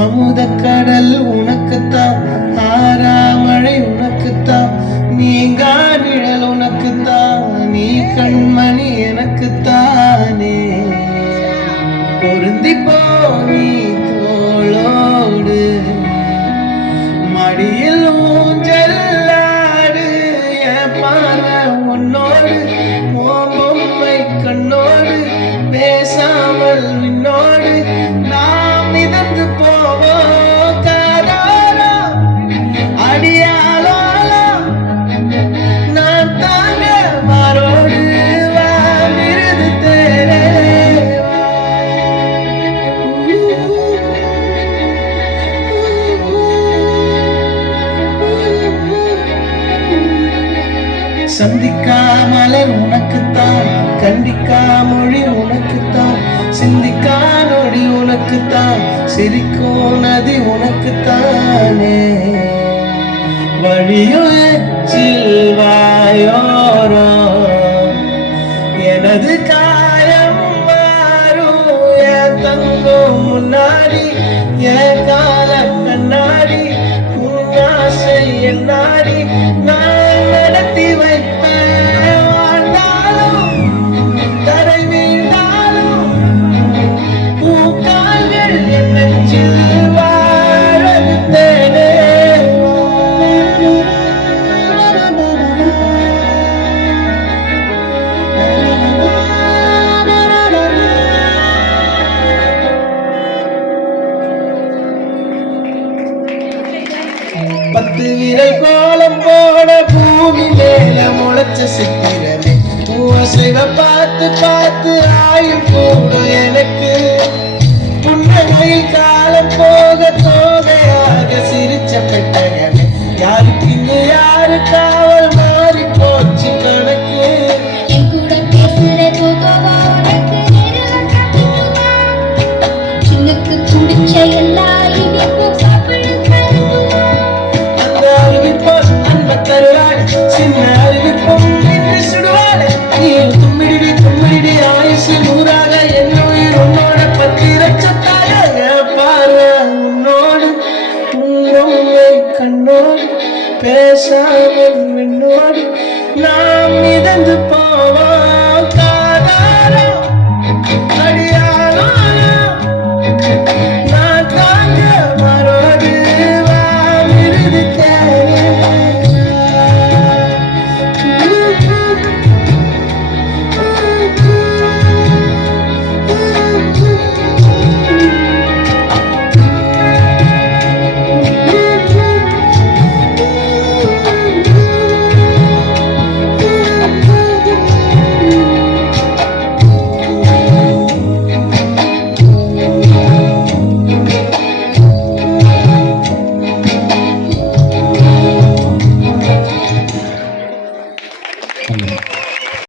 அமுத கடல் உனக்குத்தான், ஆறாமழை உனக்குத்தான், நீங்கா நிழல் உனக்குத்தான், நீ கண்மணி எனக்குத்தானே. பொருந்தி போனி தோளோடு மடியில் ஊஞ்சலாடு, என் பார்வை உன்னோடு, பொம்மை கண்ணோடு, பேசாமல் விண்ணோடு நாம் மிதந்து போவோம் காதாரா அடியாலோ. நான் தாங்க மாறோடு விருது தேரே. சந்திக்கா மலர் உனக்குத்தான், கண்டிக்கா மொழி உனக்குத்தான், சிந்திக்கா நொடி உனக்குத்தான், சிரிக்கும் நதி உனக்குத்தானே. வழியோ எச்சில் வாயோரோ எனது காயம் மாறும், என் தங்கம் முன்னாடி, என் கால கண்ணாடி, உன் ஆசை என்னாடி நான் நடத்தி வைப்பேன். வாழ்ந்தாலும் தரை வீழ்ந்தாலும் பூக்கால்கள் என் நெஞ்சில் வாழத்தேனே. பத்து விரல் கோலம் போட பூமி மேல முளைச்ச சித்திரமே, பூசைவ பார்த்து பார்த்து ஆயுள் கூடும் எனக்கு. புன்னகையில் காலம் போக தோகையாக சிரிச்ச பெட்டகமே, யாருக்கு இங்கு யாரு காவல் மாறி போச்சு கணக்கு. என் கூட பேசுற போகவா உனக்கு சின்னுக்கு குடிச்ச எல்லா இனிப்பும் சாப்பிடு. சின்ன அறிவிப்பும் நின்று சுடுவாளே, நீ தும்மிடி தும்மிடி ஆயுசு நூறாக என் உயிர் உன்னோட பத்திரச்சத்தாக. பார்வை உன்னோடு, உண்மை கண்ணோடு, பேசாமல் என்னோடு நான்